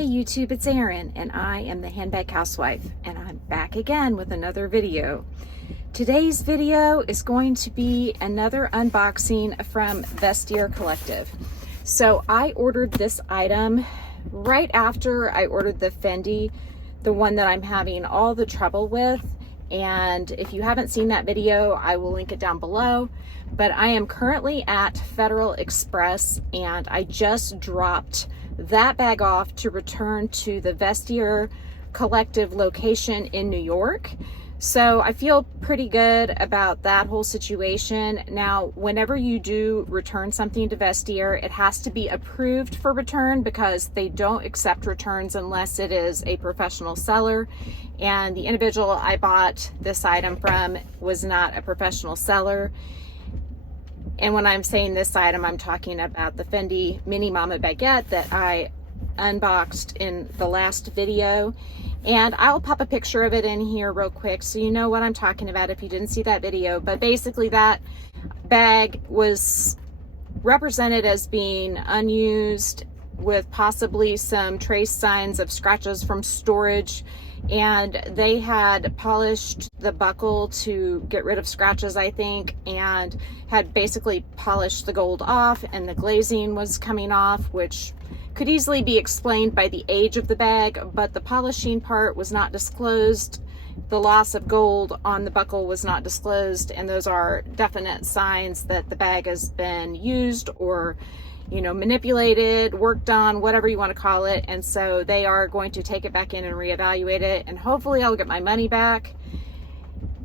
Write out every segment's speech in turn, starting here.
Hey YouTube, it's Erin and I am the Handbag Housewife and I'm back again with another video. Today's video is going to be another unboxing from Vestiaire Collective. So I ordered this item right after I ordered the Fendi, the one that I'm having all the trouble with. And if you haven't seen that video, I will link it down below. But I am currently at Federal Express and I just dropped that bag off to return to the Vestiaire Collective location in New York. So I feel pretty good about that whole situation. Now, whenever you do return something to Vestiaire, it has to be approved for return because they don't accept returns unless it is a professional seller. And the individual I bought this item from was not a professional seller. And when I'm saying this item, I'm talking about the Fendi Mini Mama Baguette that I unboxed in the last video. And I'll pop a picture of it in here real quick so you know what I'm talking about if you didn't see that video. But basically that bag was represented as being unused with possibly some trace signs of scratches from storage. And they had polished the buckle to get rid of scratches, I think, and had basically polished the gold off and the glazing was coming off, which could easily be explained by the age of the bag, but the polishing part was not disclosed. The loss of gold on the buckle was not disclosed, and those are definite signs that the bag has been used or manipulated, worked on, whatever you want to call it. And so they are going to take it back in and reevaluate it, and hopefully I'll get my money back.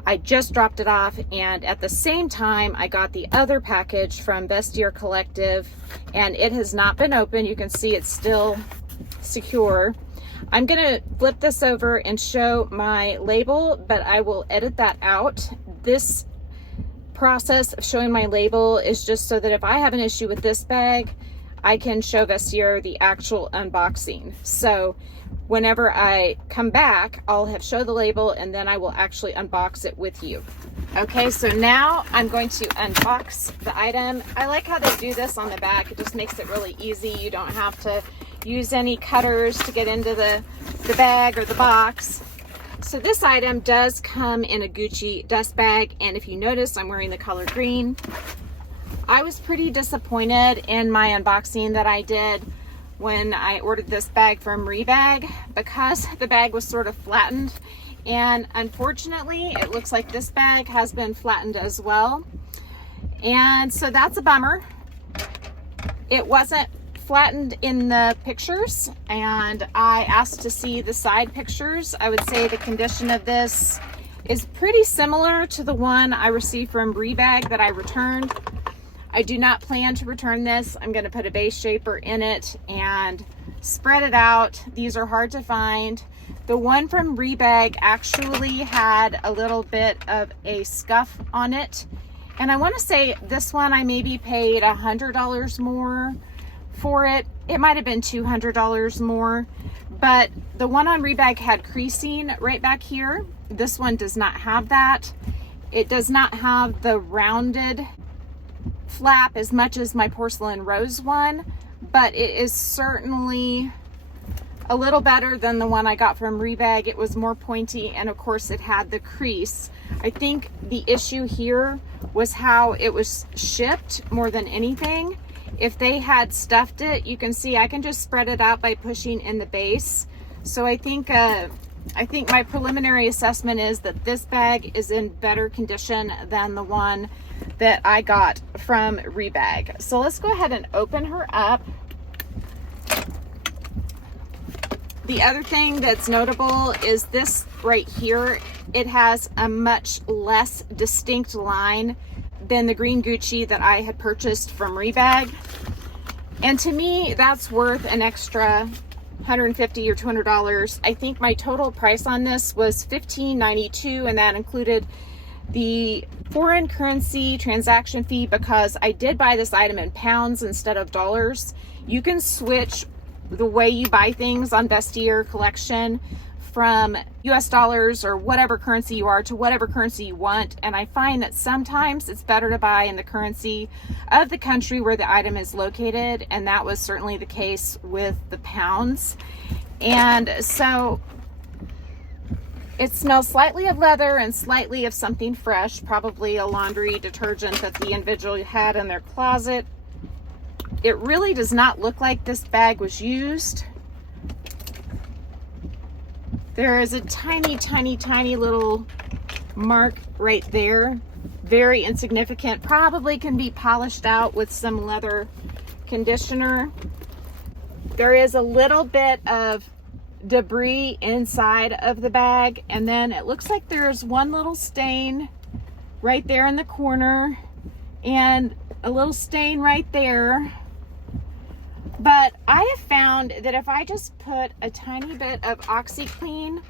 I just dropped it off, and at the same time I got the other package from Vestiaire Collective, and it has not been opened. You can see it's still secure. I'm gonna flip this over and show my label, but I will edit that out. This process of showing my label is just so that if I have an issue with this bag, I can show Vestiaire the actual unboxing. So whenever I come back, I'll have show the label and then I will actually unbox it with you. Okay, so now I'm going to unbox the item. I like how they do this on the back. It just makes it really easy. You don't have to use any cutters to get into the bag or the box. So this item does come in a Gucci dust bag, and if you notice, I'm wearing the color green. I was pretty disappointed in my unboxing that I did when I ordered this bag from Rebag because the bag was sort of flattened, and unfortunately it looks like this bag has been flattened as well, and so that's a bummer. It wasn't flattened in the pictures, and I asked to see the side pictures. I would say the condition of this is pretty similar to the one I received from Rebag that I returned. I do not plan to return this. I'm going to put a base shaper in it and spread it out. These are hard to find. The one from Rebag actually had a little bit of a scuff on it, and I want to say this one I maybe paid $100 more for it. It might have been $200 more, but the one on Rebag had creasing right back here. This one does not have that. It does not have the rounded flap as much as my porcelain rose one, but it is certainly a little better than the one I got from Rebag. It was more pointy, and of course it had the crease. I think the issue here was how it was shipped more than anything. If they had stuffed it, you can see I can just spread it out by pushing in the base. So I think my preliminary assessment is that this bag is in better condition than the one that I got from Rebag. So let's go ahead and open her up. The other thing that's notable is this right here. It has a much less distinct line than the green Gucci that I had purchased from Rebag. And to me, that's worth an extra $150 or $200. I think my total price on this was $15.92, and that included the foreign currency transaction fee because I did buy this item in pounds instead of dollars. You can switch the way you buy things on Vestiaire Collection from US dollars or whatever currency you are to whatever currency you want. And I find that sometimes it's better to buy in the currency of the country where the item is located. And that was certainly the case with the pounds. And so it smells slightly of leather and slightly of something fresh, probably a laundry detergent that the individual had in their closet. It really does not look like this bag was used. There is a tiny, tiny, tiny little mark right there. Very insignificant. Probably can be polished out with some leather conditioner. There is a little bit of debris inside of the bag, and then it looks like there's one little stain right there in the corner and a little stain right there. But I have found that if I just put a tiny bit of OxyClean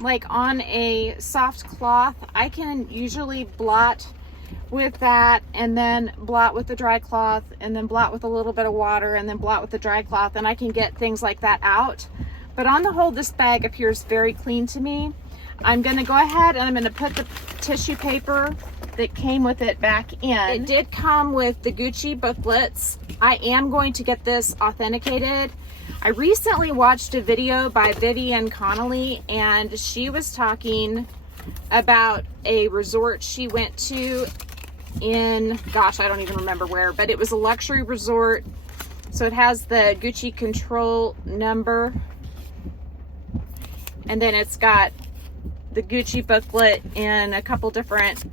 like on a soft cloth, I can usually blot with that, and then blot with the dry cloth, and then blot with a little bit of water, and then blot with the dry cloth, and I can get things like that out. But on the whole, this bag appears very clean to me. I'm going to go ahead and I'm going to put the tissue paper that came with it back in. It did come with the Gucci booklets. I am going to get this authenticated. I recently watched a video by Vivienne Connelly, and she was talking about a resort she went to in, gosh, I don't even remember where, but it was a luxury resort. So it has the Gucci control number, and then it's got the Gucci booklet in a couple different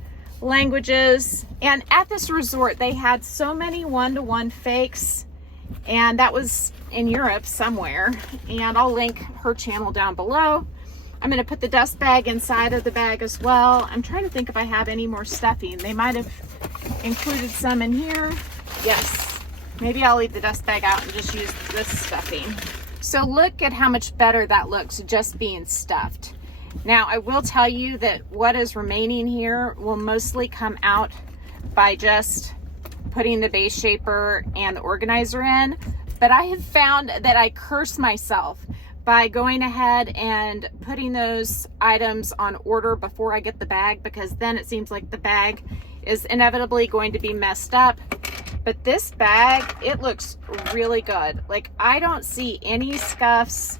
languages. And at this resort, they had so many one-to-one fakes, and that was in Europe somewhere. And I'll link her channel down below. I'm going to put the dust bag inside of the bag as well. I'm trying to think if I have any more stuffing. They might have included some in here. Yes. Maybe I'll leave the dust bag out and just use this stuffing. So look at how much better that looks just being stuffed. Now, I will tell you that what is remaining here will mostly come out by just putting the base shaper and the organizer in. But I have found that I curse myself by going ahead and putting those items on order before I get the bag, because then it seems like the bag is inevitably going to be messed up. But this bag, it looks really good. Like, I don't see any scuffs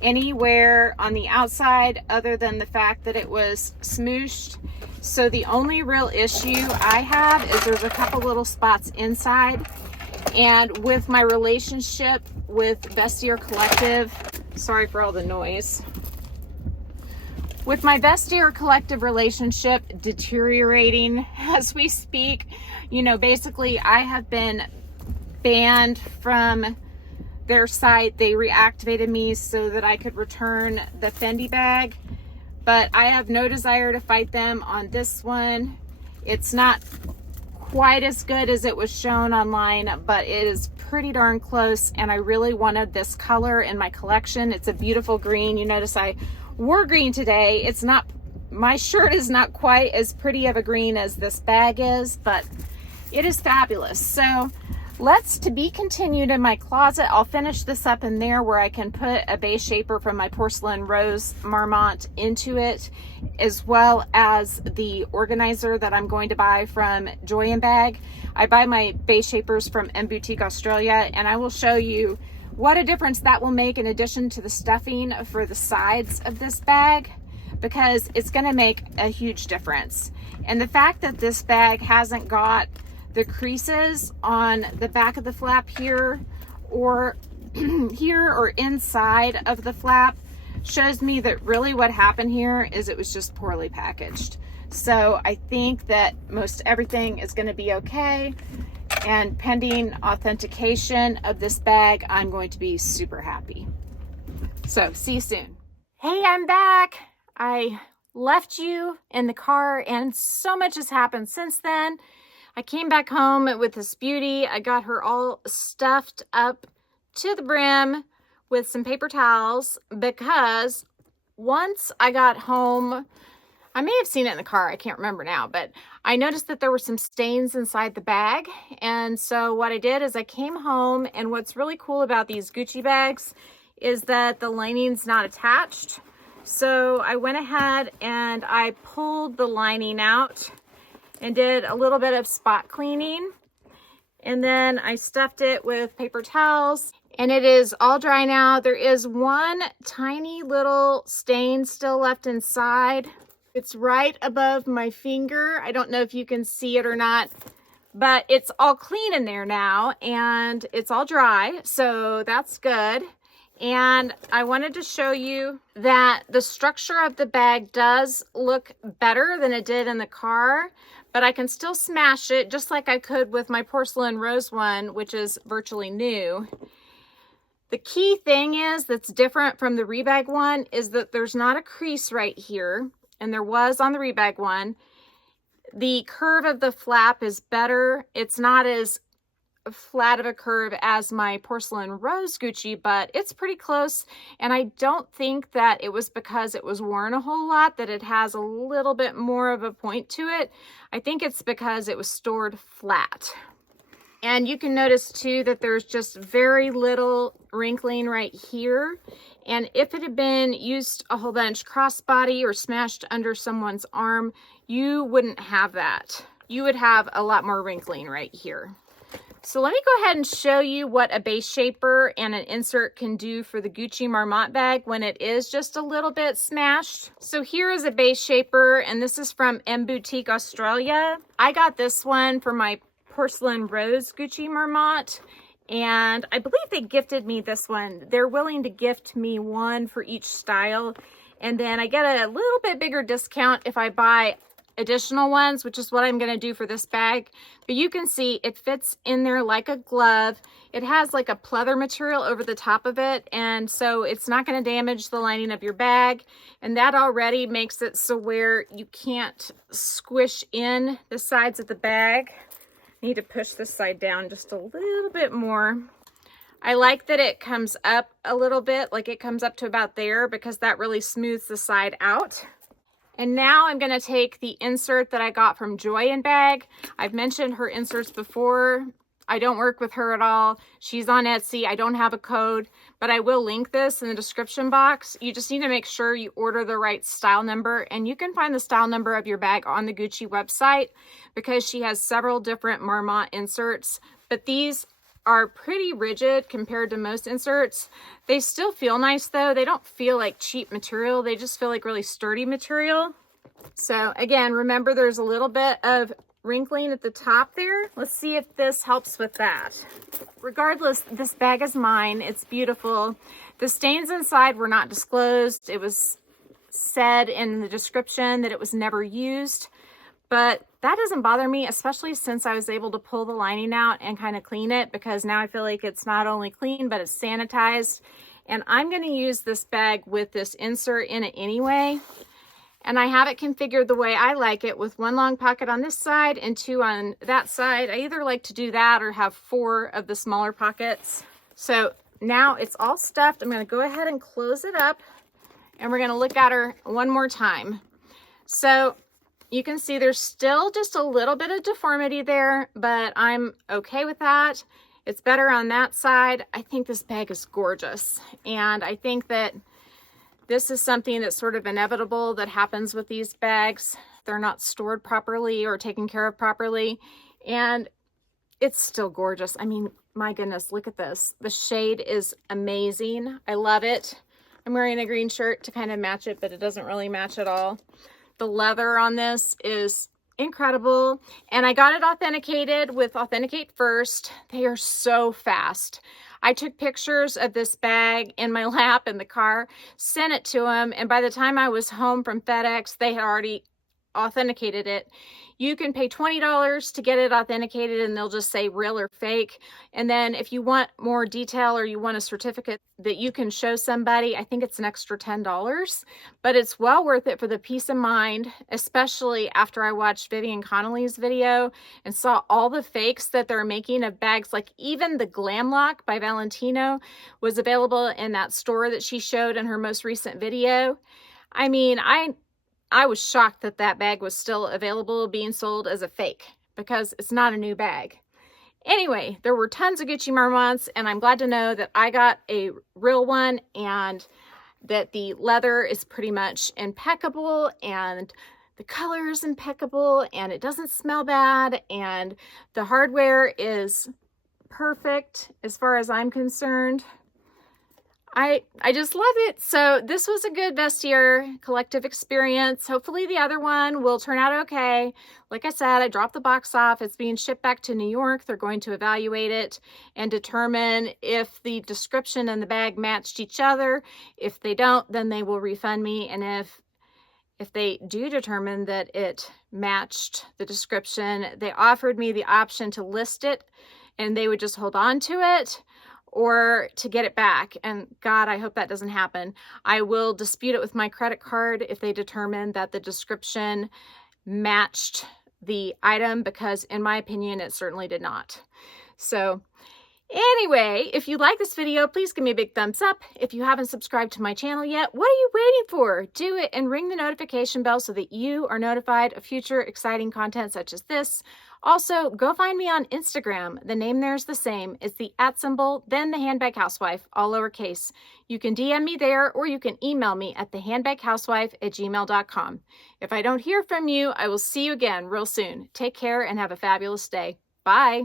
anywhere on the outside other than the fact that it was smooshed. So the only real issue I have is there's a couple little spots inside. And with my relationship with Vestiaire Collective, sorry for all the noise. With my Vestiaire Collective relationship deteriorating as we speak, you know, basically I have been banned from their site. They reactivated me so that I could return the Fendi bag, but I have no desire to fight them on this one. It's not quite as good as it was shown online, but it is pretty darn close, and I really wanted this color in my collection. It's a beautiful green. You notice I wore green today. It's not, my shirt is not quite as pretty of a green as this bag is, but it is fabulous. So let's, to be continued in my closet. I'll finish this up in there where I can put a base shaper from my porcelain rose Marmont into it, as well as the organizer that I'm going to buy from Joy & Bag. I buy my base shapers from M Boutique Australia, and I will show you what a difference that will make in addition to the stuffing for the sides of this bag, because it's going to make a huge difference. And the fact that this bag hasn't got the creases on the back of the flap here or here or inside of the flap shows me that really what happened here is it was just poorly packaged. So I think that most everything is going to be okay, and pending authentication of this bag, I'm going to be super happy. So see you soon. Hey, I'm back. I left you in the car, and so much has happened since then. I came back home with this beauty. I got her all stuffed up to the brim with some paper towels, because once I got home, I may have seen it in the car, I can't remember now, but I noticed that there were some stains inside the bag. And so what I did is I came home, and what's really cool about these Gucci bags is that the lining's not attached. So I went ahead and I pulled the lining out and did a little bit of spot cleaning. And then I stuffed it with paper towels, And it is all dry now. There is one tiny little stain still left inside. It's right above my finger. I don't know if you can see it or not, but it's all clean in there now and it's all dry, so that's good. And I wanted to show you that the structure of the bag does look better than it did in the car, but I can still smash it just like I could with my porcelain rose one, which is virtually new. The key thing is that's different from the Rebag one is that there's not a crease right here, and there was on the Rebag one. The curve of the flap is better. It's not as flat of a curve as my porcelain rose Gucci, but it's pretty close. And I don't think that it was because it was worn a whole lot that it has a little bit more of a point to it. I think it's because it was stored flat. And you can notice too that there's just very little wrinkling right here. And if it had been used a whole bunch crossbody or smashed under someone's arm, you wouldn't have that. You would have a lot more wrinkling right here. So let me go ahead and show you what a base shaper and an insert can do for the Gucci Marmont bag when it is just a little bit smashed. So here is a base shaper, and this is from M Boutique Australia. I got this one for my porcelain rose Gucci Marmont, and I believe they gifted me this one. They're willing to gift me one for each style, and then I get a little bit bigger discount if I buy additional ones, which is what I'm going to do for this bag. But you can see it fits in there like a glove. It has like a pleather material over the top of it, and so it's not going to damage the lining of your bag, and that already makes it so where you can't squish in the sides of the bag. Need to push this side down just a little bit more. I like that it comes up a little bit, like it comes up to about there, because that really smooths the side out. And now I'm going to take the insert that I got from Joy & Bag. I've mentioned her inserts before. I don't work with her at all. She's on Etsy. I don't have a code, but I will link this in the description box. You just need to make sure you order the right style number, and you can find the style number of your bag on the Gucci website because she has several different Marmont inserts, but these are pretty rigid compared to most inserts. They still feel nice though. They don't feel like cheap material. They just feel like really sturdy material. So again, remember there's a little bit of wrinkling at the top there. Let's see if this helps with that. Regardless, this bag is mine. It's beautiful. The stains inside were not disclosed. It was said in the description that it was never used, but that doesn't bother me, especially since I was able to pull the lining out and kind of clean it, because now I feel like it's not only clean, but it's sanitized. And I'm going to use this bag with this insert in it anyway. And I have it configured the way I like it, with one long pocket on this side and two on that side. I either like to do that or have 4 of the smaller pockets. So now it's all stuffed. I'm going to go ahead and close it up, and we're going to look at her one more time. So you can see there's still just a little bit of deformity there, but I'm okay with that. It's better on that side. I think this bag is gorgeous, and I think that this is something that's sort of inevitable that happens with these bags. They're not stored properly or taken care of properly, and it's still gorgeous. I mean, my goodness, look at this. The shade is amazing. I love it. I'm wearing a green shirt to kind of match it, but it doesn't really match at all. The leather on this is incredible, and I got it authenticated with Authenticate First. They are so fast. I took pictures of this bag in my lap in the car, sent it to them, and by the time I was home from FedEx, they had already authenticated it. You can pay $20 to get it authenticated, and they'll just say real or fake. And then if you want more detail or you want a certificate that you can show somebody, I think it's an extra $10, but it's well worth it for the peace of mind, especially after I watched Vivienne Connelly's video and saw all the fakes that they're making of bags. Like even the Glam Lock by Valentino was available in that store that she showed in her most recent video. I mean, I was shocked that that bag was still available being sold as a fake, because it's not a new bag. Anyway, there were tons of Gucci Marmonts, and I'm glad to know that I got a real one and that the leather is pretty much impeccable and the color is impeccable and it doesn't smell bad and the hardware is perfect as far as I'm concerned. I just love it. So this was a good Vestiaire Collective experience. Hopefully the other one will turn out okay. Like I said, I dropped the box off. It's being shipped back to New York. They're going to evaluate it and determine if the description and the bag matched each other. If they don't, then they will refund me. And if they do determine that it matched the description, they offered me the option to list it and they would just hold on to it, or to get it back. And God, I hope that doesn't happen. I will dispute it with my credit card if they determine that the description matched the item, because in my opinion, it certainly did not. So anyway, if you like this video, please give me a big thumbs up. If you haven't subscribed to my channel yet, what are you waiting for? Do it and ring the notification bell so that you are notified of future exciting content such as this. Also, go find me on Instagram. The name there is the same. It's the @ then the Handbag Housewife, all lowercase. You can DM me there, or you can email me at thehandbaghousewife@gmail.com. If I don't hear from you, I will see you again real soon. Take care and have a fabulous day. Bye.